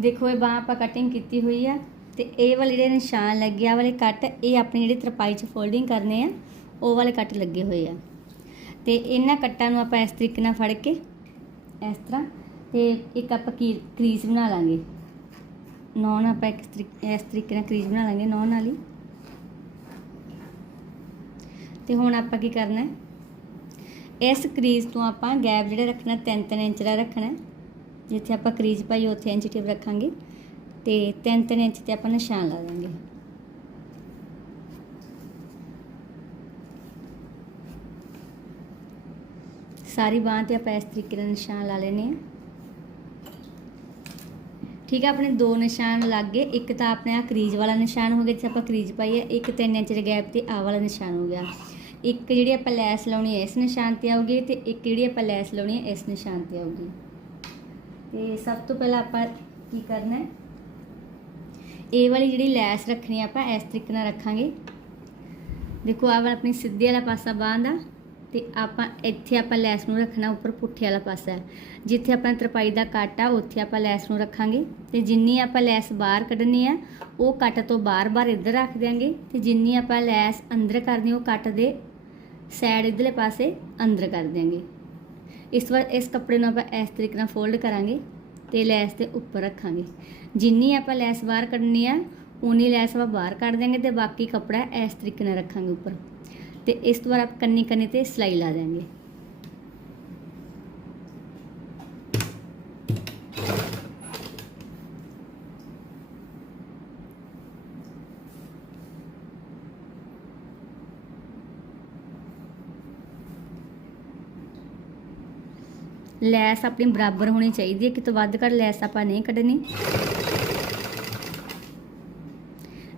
ਦੇਖੋ ਇਹ ਬਾਹ ਆਪਾਂ ਕਟਿੰਗ ਕੀਤੀ ਹੋਈ ਆ ਤੇ ਇਹ ਵਾਲੇ ਜਿਹੜੇ ਨਿਸ਼ਾਨ ਲੱਗਿਆ ਵਾਲੇ ਕੱਟ ਇਹ ਆਪਣੀ ਜਿਹੜੀ ਤਰਪਾਈ 'ਚ ਫੋਲਡਿੰਗ ਕਰਨੇ ਆ, ਉਹ ਵਾਲੇ ਕੱਟ ਲੱਗੇ ਹੋਏ ਆ। ਤੇ ਇਹਨਾਂ ਕੱਟਾਂ ਨੂੰ ਆਪਾਂ ਇਸ ਤਰੀਕੇ ਨਾਲ ਫੜ ਕੇ ਇਸ ਤਰ੍ਹਾਂ ਤੇ ਇੱਕ ਆਪਾਂ ਕੀ ਕਰੀਜ਼ ਬਣਾ ਲਾਂਗੇ। ਨੌ ਨਾਲ ਆਪਾਂ ਇੱਕ ਤਰੀ- ਇਸ ਤਰੀਕੇ ਨਾਲ ਕਰੀਜ਼ ਬਣਾ ਲਾਂਗੇ ਨੌ ਨਾਲ ਹੀ। ਤੇ ਹੁਣ ਆਪਾਂ ਕੀ ਕਰਨਾ ਹੈ? ਇਸ ਕਰੀਜ਼ ਤੋਂ ਆਪਾਂ ਗੈਪ ਜਿਹੜਾ ਰੱਖਣਾ 3-3 ਇੰਚ ਦਾ ਰੱਖਣਾ ਹੈ। ਜਿੱਥੇ ਆਪਾਂ ਕਰੀਜ਼ ਪਾਈ ਉੱਥੇ ਇੰਚ ਟੇਪ ਰੱਖਾਂਗੇ ਤੇ 3-3 ਇੰਚ ਤੇ ਆਪਾਂ ਨਿਸ਼ਾਨ ਲਾ ਦਾਂਗੇ। ਸਾਰੀ ਬਾਂਹ ਤੇ ਆਪਾਂ ਇਸ ਤਰੀਕੇ ਨਾਲ ਨਿਸ਼ਾਨ ਲਾ ਲੈਣੇ ਆ ਠੀਕ ਹੈ ਆਪਣੇ ਦੋ ਨਿਸ਼ਾਨ ਲੱਗ ਗਏ। ਇੱਕ ਤਾਂ ਆਪਣੇ ਆ ਕਰੀਜ਼ ਵਾਲਾ ਨਿਸ਼ਾਨ ਹੋ ਗਿਆ, ਜਿੱਥੇ ਆਪਾਂ ਕਰੀਜ਼ ਪਾਈ ਹੈ। ਇੱਕ 3 ਇੰਚ ਦੇ ਗੈਪ ਤੇ ਆ ਵਾਲਾ ਨਿਸ਼ਾਨ ਹੋ ਗਿਆ। ਇੱਕ ਜਿਹੜੀ ਆਪਾਂ ਲੈਸ ਲਾਉਣੀ ਹੈ ਇਸ ਨਿਸ਼ਾਨ ਤੇ ਆਊਗੀ ਤੇ ਇੱਕ ਜਿਹੜੀ ਆਪਾਂ ਲੈਸ ਲਾਉਣੀ ਹੈ ਇਸ ਨਿਸ਼ਾਨ ਤੇ ਆਊਗੀ। ਤੇ ਸਭ ਤੋਂ ਪਹਿਲਾਂ ਆਪਾਂ ਕੀ ਕਰਨਾ ਹੈ? ਇਹ ਵਾਲੀ ਜਿਹੜੀ ਲੈਸ ਰੱਖਣੀ ਆਪਾਂ ਇਸ ਤਰੀਕੇ ਨਾਲ ਰੱਖਾਂਗੇ। ਦੇਖੋ, ਆਹ ਵਾਲਾ ਆਪਣੀ ਸਿੱਧੇ ਵਾਲਾ ਪਾਸਾ ਬਾਂਹ ਦਾ ਤੇ ਆਪਾਂ ਇੱਥੇ ਆਪਾਂ ਲੈਸ ਨੂੰ ਰੱਖਣਾ, ਉੱਪਰ ਪੁੱਠੇ ਵਾਲਾ ਪਾਸਾ ਜਿੱਥੇ ਆਪਣਾ ਤਰਪਾਈ ਦਾ ਕੱਟ ਆ, ਉੱਥੇ ਆਪਾਂ ਲੈਸ ਨੂੰ ਰੱਖਾਂਗੇ। ਤੇ ਜਿੰਨੀ ਆਪਾਂ ਲੈਸ ਬਾਹਰ ਕੱਢਣੀ ਆ ਉਹ ਕੱਟ ਤੋਂ ਬਾਹਰ ਬਾਹਰ ਇੱਧਰ ਰੱਖ ਦਿਆਂਗੇ। ਤੇ ਜਿੰਨੀ ਆਪਾਂ ਲੈਸ ਅੰਦਰ ਕਰਨੀ, ਉਹ ਕੱਟ ਦੇ ਸਾਈਡ ਇਧਰਲੇ ਪਾਸੇ ਅੰਦਰ ਕਰ ਦਿਆਂਗੇ। ਇਸ ਵਾਰ ਇਸ ਕੱਪੜੇ ਨੂੰ ਆਪਾਂ ਇਸ ਤਰੀਕੇ ਨਾਲ ਫੋਲਡ ਕਰਾਂਗੇ ਤੇ ਲੈਸ ਦੇ ਉੱਪਰ ਰੱਖਾਂਗੇ। ਜਿੰਨੀ ਆਪਾਂ ਲੈਸ ਬਾਹਰ ਕੱਢਣੀ ਆ ਉਨੀ ਲੈਸ ਆਪਾਂ ਬਾਹਰ ਕੱਢ ਦਿਆਂਗੇ ਤੇ ਬਾਕੀ ਕੱਪੜਾ ਇਸ ਤਰੀਕੇ ਨਾਲ ਰੱਖਾਂਗੇ ਉੱਪਰ। ਤੇ ਇਸ ਤੋਂ ਬਾਅਦ ਆਪਾਂ ਕੰਨੀ ਕੰਨੀ ਤੇ ਸਿਲਾਈ ਲਾ ਦਿਆਂਗੇ। ਲੈਸ ਆਪਣੀ ਬਰਾਬਰ ਹੋਣੀ ਚਾਹੀਦੀ ਹੈ। ਕਿਤੋਂ ਵੱਧ ਘੱਟ ਲੈਸ ਆਪਾਂ ਨਹੀਂ ਕੱਢਣੀ।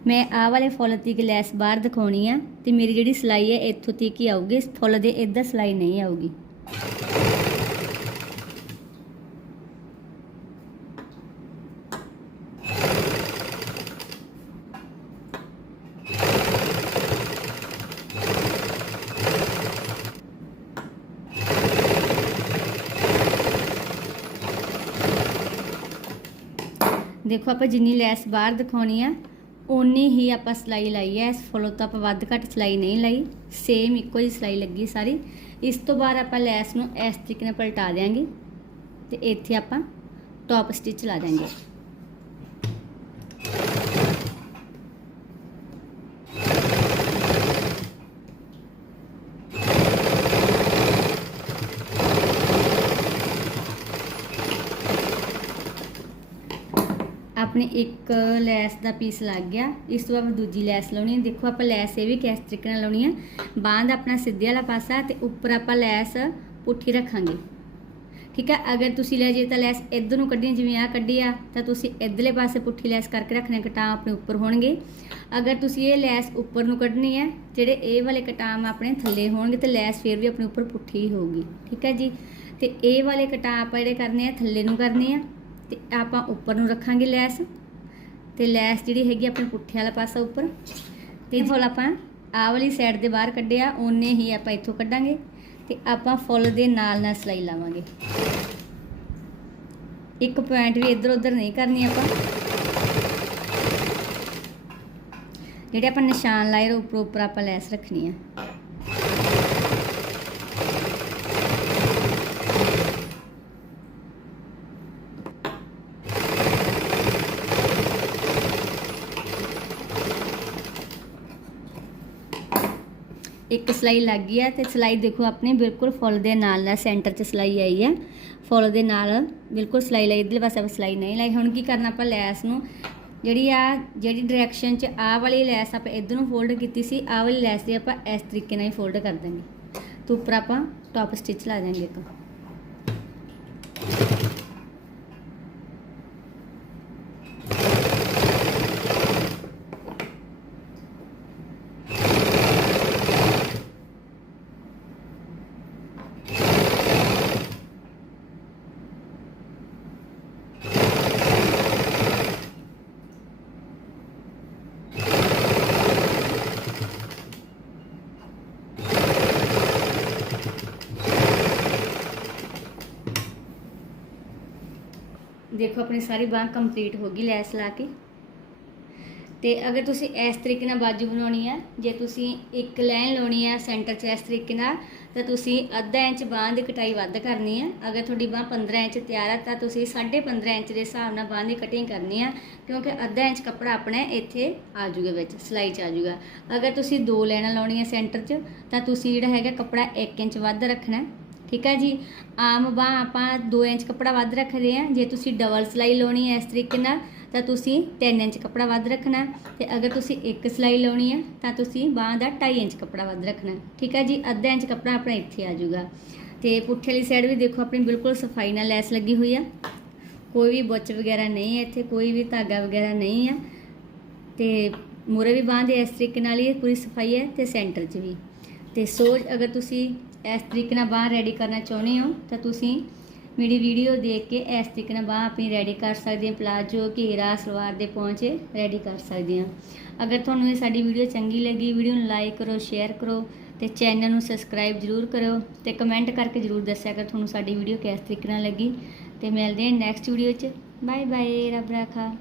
ਮੈਂ ਆਹ ਵਾਲੇ ਫੁੱਲ ਤੀਕ ਲੈਸ ਬਾਹਰ ਦਿਖਾਉਣੀ ਆ ਤੇ ਮੇਰੀ ਜਿਹੜੀ ਸਿਲਾਈ ਹੈ ਇੱਥੋਂ ਤੀਕ ਹੀ ਆਊਗੀ। ਇਸ ਫੁੱਲ ਦੇ ਇੱਧਰ ਸਿਲਾਈ ਨਹੀਂ ਆਊਗੀ। ਦੇਖੋ ਆਪਾਂ ਜਿੰਨੀ ਲੈਸ ਬਾਹਰ ਦਿਖਾਉਣੀ ਆ, ਓਨੀ ਹੀ ਆਪਾਂ ਸਿਲਾਈ ਲਾਈ ਹੈ ਇਸ ਫੁੱਲ ਤੋਂ ਆਪਾਂ ਵੱਧ ਘੱਟ ਸਿਲਾਈ ਨਹੀਂ ਲਾਈ। ਸੇਮ ਇੱਕੋ ਹੀ ਸਿਲਾਈ ਲੱਗੀ ਸਾਰੀ। ਇਸ ਤੋਂ ਬਾਅਦ ਆਪਾਂ ਲੈਸ ਨੂੰ ਇਸ ਤਰੀਕੇ ਨਾਲ ਪਲਟਾ ਦਿਆਂਗੇ ਤੇ ਇੱਥੇ ਆਪਾਂ ਟੌਪ ਸਟਿਚ ਲਾ ਦਿਆਂਗੇ। ਆਪਣੇ ਇੱਕ ਲੈਸ ਦਾ ਪੀਸ ਲੱਗ ਗਿਆ। ਇਸ ਤੋਂ ਬਾਅਦ ਦੂਜੀ ਲੈਸ ਲਾਉਣੀ ਹੈ। ਦੇਖੋ ਆਪਾਂ ਲੈਸ ਇਹ ਵੀ ਕਿਸ ਤਰੀਕੇ ਨਾਲ ਲਾਉਣੀ ਹੈ। ਬਾਂਹ ਦਾ ਆਪਣਾ ਸਿੱਧੇ ਵਾਲਾ ਪਾਸਾ ਤੇ ਉੱਪਰ ਆਪਾਂ ਲੈਸ ਪੁੱਠੀ ਰੱਖਾਂਗੇ। ਠੀਕ ਹੈ? ਅਗਰ ਤੁਸੀਂ ਲੈ ਜੇ ਤਾਂ ਲੈਸ ਇੱਧਰ ਨੂੰ ਕੱਢਣੀ ਜਿਵੇਂ ਆ ਕੱਢੀ ਆ, ਤਾਂ ਤੁਸੀਂ ਇੱਧਰਲੇ ਪਾਸੇ ਪੁੱਠੀ ਲੈਸ ਕਰਕੇ ਰੱਖਣੇ ਕਟਾਂ ਆਪਣੇ ਉੱਪਰ ਹੋਣਗੇ। ਅਗਰ ਤੁਸੀਂ ਇਹ ਲੈਸ ਉੱਪਰ ਨੂੰ ਕੱਢਣੀ ਹੈ, ਜਿਹੜੇ ਇਹ ਵਾਲੇ ਕਟਾਮ ਆਪਣੇ ਥੱਲੇ ਹੋਣਗੇ, ਤੇ ਲੈਸ ਫੇਰ ਵੀ ਆਪਣੇ ਉੱਪਰ ਪੁੱਠੀ ਹੀ ਹੋਊਗੀ। ਠੀਕ ਹੈ ਜੀ? ਤੇ ਇਹ ਵਾਲੇ ਕਟਾਂ ਆਪਾਂ ਜਿਹੜੇ ਕਰਨੇ ਆ, ਥੱਲੇ ਨੂੰ ਕਰਨੇ ਆ। ਤੇ ਆਪਾਂ ਉੱਪਰ ਨੂੰ ਰੱਖਾਂਗੇ ਲੈਸ ਤੇ ਲੈਸ ਜਿਹੜੀ ਹੈਗੀ ਆਪਣੇ ਪੁੱਠੇ ਵਾਲਾ ਪਾਸਾ ਉੱਪਰ। ਤੇ ਫੁੱਲ ਆਪਾਂ ਆਹ ਵਾਲੀ ਸਾਈਡ ਦੇ ਬਾਹਰ ਕੱਢਿਆ ਓਨੇ ਹੀ ਆਪਾਂ ਇੱਥੋਂ ਕੱਢਾਂਗੇ ਤੇ ਆਪਾਂ ਫੁੱਲ ਦੇ ਨਾਲ ਨਾਲ ਸਿਲਾਈ ਲਾਵਾਂਗੇ। ਇੱਕ ਪੁਆਇੰਟ ਵੀ ਇੱਧਰ ਉੱਧਰ ਨਹੀਂ ਕਰਨੀ ਆਪਾਂ। ਜਿਹੜੇ ਆਪਾਂ ਨਿਸ਼ਾਨ ਲਾਏ ਉੱਪਰ ਉੱਪਰ ਆਪਾਂ ਲੈਸ ਰੱਖਣੀ ਆ। ਇੱਕ ਸਿਲਾਈ ਲੱਗ ਗਈ ਹੈ ਤੇ ਸਿਲਾਈ ਦੇਖੋ ਆਪਣੇ ਬਿਲਕੁਲ ਫੁੱਲ ਦੇ ਨਾਲ ਨਾਲ ਸੈਂਟਰ 'ਚ ਸਿਲਾਈ ਆਈ ਹੈ। ਫੁੱਲ ਦੇ ਨਾਲ ਬਿਲਕੁਲ ਸਿਲਾਈ ਲਈ ਇਧਰਲੇ ਪਾਸੇ ਆਪਾਂ ਸਿਲਾਈ ਨਹੀਂ ਲਾਈ। ਹੁਣ ਕੀ ਕਰਨਾ ਆਪਾਂ ਲੈਸ ਨੂੰ? ਜਿਹੜੀ ਆ, ਜਿਹੜੀ ਡਾਇਰੈਕਸ਼ਨ 'ਚ ਆਹ ਵਾਲੀ ਲੈਸ ਆਪਾਂ ਇਧਰ ਨੂੰ ਫੋਲਡ ਕੀਤੀ ਸੀ, ਆਹ ਵਾਲੀ ਲੈਸ ਦੀ ਆਪਾਂ ਇਸ ਤਰੀਕੇ ਨਾਲ ਹੀ ਫੋਲਡ ਕਰ ਦਾਂਗੇ ਤੇ ਉੱਪਰ ਆਪਾਂ ਟੌਪ ਸਟਿਚ ਲਾ ਦਾਂਗੇ ਇੱਕ। ਦੇਖੋ, ਆਪਣੀ ਸਾਰੀ ਬਾਂਹ ਕੰਪਲੀਟ ਹੋ ਗਈ ਲੈਸ ਲਾ ਕੇ। ਤੇ ਅਗਰ ਤੁਸੀਂ ਇਸ ਤਰੀਕੇ ਨਾਲ ਬਾਜੂ ਬਣਾਉਣੀ ਹੈ ਜੇ ਤੁਸੀਂ ਇੱਕ ਲਾਈਨ ਲਾਉਣੀ ਹੈ ਸੈਂਟਰ 'ਚ ਇਸ ਤਰੀਕੇ ਨਾਲ, ਤਾਂ ਤੁਸੀਂ ਅੱਧਾ ਇੰਚ ਬਾਂਹ ਦੀ ਕਟਾਈ ਵੱਧ ਕਰਨੀ ਹੈ ਅਗਰ ਤੁਹਾਡੀ ਬਾਂਹ 15 ਇੰਚ ਤਿਆਰ ਹੈ ਤਾਂ ਤੁਸੀਂ 15.5 ਇੰਚ ਦੇ ਹਿਸਾਬ ਨਾਲ ਬਾਂਹ ਦੀ ਕਟਿੰਗ ਕਰਨੀ ਹੈ ਕਿਉਂਕਿ ਅੱਧਾ ਇੰਚ ਕੱਪੜਾ ਆਪਣੇ ਇੱਥੇ ਆ ਜਾਊਗਾ ਵਿੱਚ, ਸਿਲਾਈ 'ਚ ਆ ਜਾਊਗਾ ਅਗਰ ਤੁਸੀਂ ਦੋ ਲਾਈਨਾਂ ਲਾਉਣੀਆਂ ਸੈਂਟਰ 'ਚ, ਤਾਂ ਤੁਸੀਂ ਜਿਹੜਾ ਹੈਗਾ ਕੱਪੜਾ 1 ਇੰਚ ਵੱਧ ਰੱਖਣਾ। ਠੀਕ ਹੈ ਜੀ? ਆਮ ਬਾਂਹ ਆਪਾਂ 2 ਇੰਚ ਕੱਪੜਾ ਵੱਧ ਰੱਖਦੇ ਹਾਂ ਜੇ ਤੁਸੀਂ ਡਬਲ ਸਿਲਾਈ ਲਾਉਣੀ ਹੈ ਇਸ ਤਰੀਕੇ ਨਾਲ, ਤਾਂ ਤੁਸੀਂ 3 ਇੰਚ ਕੱਪੜਾ ਵੱਧ ਰੱਖਣਾ। ਹੈ ਤੇ ਅਗਰ ਤੁਸੀਂ ਇੱਕ ਸਿਲਾਈ ਲਾਉਣੀ ਹੈ ਤਾਂ ਤੁਸੀਂ ਬਾਂਹ ਦਾ 2.5 ਇੰਚ ਕੱਪੜਾ ਵੱਧ ਰੱਖਣਾ। ਠੀਕ ਹੈ ਜੀ? ਅੱਧਾ ਇੰਚ ਕੱਪੜਾ ਆਪਣਾ ਇੱਥੇ ਆ ਜਾਊਗਾ। ਤੇ ਪੁੱਠੇ ਵਾਲੀ ਸਾਈਡ ਵੀ ਦੇਖੋ, ਆਪਣੀ ਬਿਲਕੁਲ ਸਫ਼ਾਈ ਨਾਲ ਲੈਸ ਲੱਗੀ ਹੋਈ ਆ। ਕੋਈ ਵੀ ਬੁੱਚ ਵਗੈਰਾ ਨਹੀਂ ਹੈ ਇੱਥੇ, ਕੋਈ ਵੀ ਧਾਗਾ ਵਗੈਰਾ ਨਹੀਂ ਆ। ਤੇ ਮੂਰੇ ਵੀ ਬਾਂਹ ਦੇ ਇਸ ਤਰੀਕੇ ਨਾਲ ਹੀ ਪੂਰੀ ਸਫ਼ਾਈ ਹੈ ਤੇ ਸੈਂਟਰ 'ਚ ਵੀ। ਤੇ ਸੋ ਅਗਰ ਤੁਸੀਂ ਇਸ ਤਰੀਕੇ ਨਾਲ ਬਾਂਹ ਰੈਡੀ ਕਰਨਾ ਚਾਹੁੰਦੇ ਹੋ, ਤਾਂ ਤੁਸੀਂ ਮੇਰੀ ਵੀਡੀਓ ਦੇਖ ਕੇ ਇਸ ਤਰੀਕੇ ਨਾਲ ਬਾਂਹ ਆਪਣੀ ਰੈਡੀ ਕਰ ਸਕਦੇ ਹੋ ਪਲਾਜੋ ਘੇਰਾ, ਸਲਵਾਰ ਦੇ ਪਹੁੰਚੇ ਰੈਡੀ ਕਰ ਸਕਦੇ ਹਾਂ। ਅਗਰ ਤੁਹਾਨੂੰ ਇਹ ਸਾਡੀ ਵੀਡੀਓ ਚੰਗੀ ਲੱਗੀ ਵੀਡੀਓ ਨੂੰ ਲਾਈਕ ਕਰੋ ਸ਼ੇਅਰ ਕਰੋ ਤੇ ਚੈਨਲ ਨੂੰ ਸਬਸਕ੍ਰਾਈਬ ਜਰੂਰ ਕਰੋ ਤੇ ਕਮੈਂਟ ਕਰਕੇ ਜਰੂਰ ਦੱਸਿਆ ਕਰ ਤੁਹਾਨੂੰ ਸਾਡੀ ਵੀਡੀਓ ਕਿਸ ਤਰੀਕੇ ਨਾਲ ਲੱਗੀ। ਤੇ ਮਿਲਦੇ ਹਾਂ ਨੈਕਸਟ ਵੀਡੀਓ 'ਚ। ਬਾਏ ਬਾਏ ਰੱਬ ਰਾਖਾ।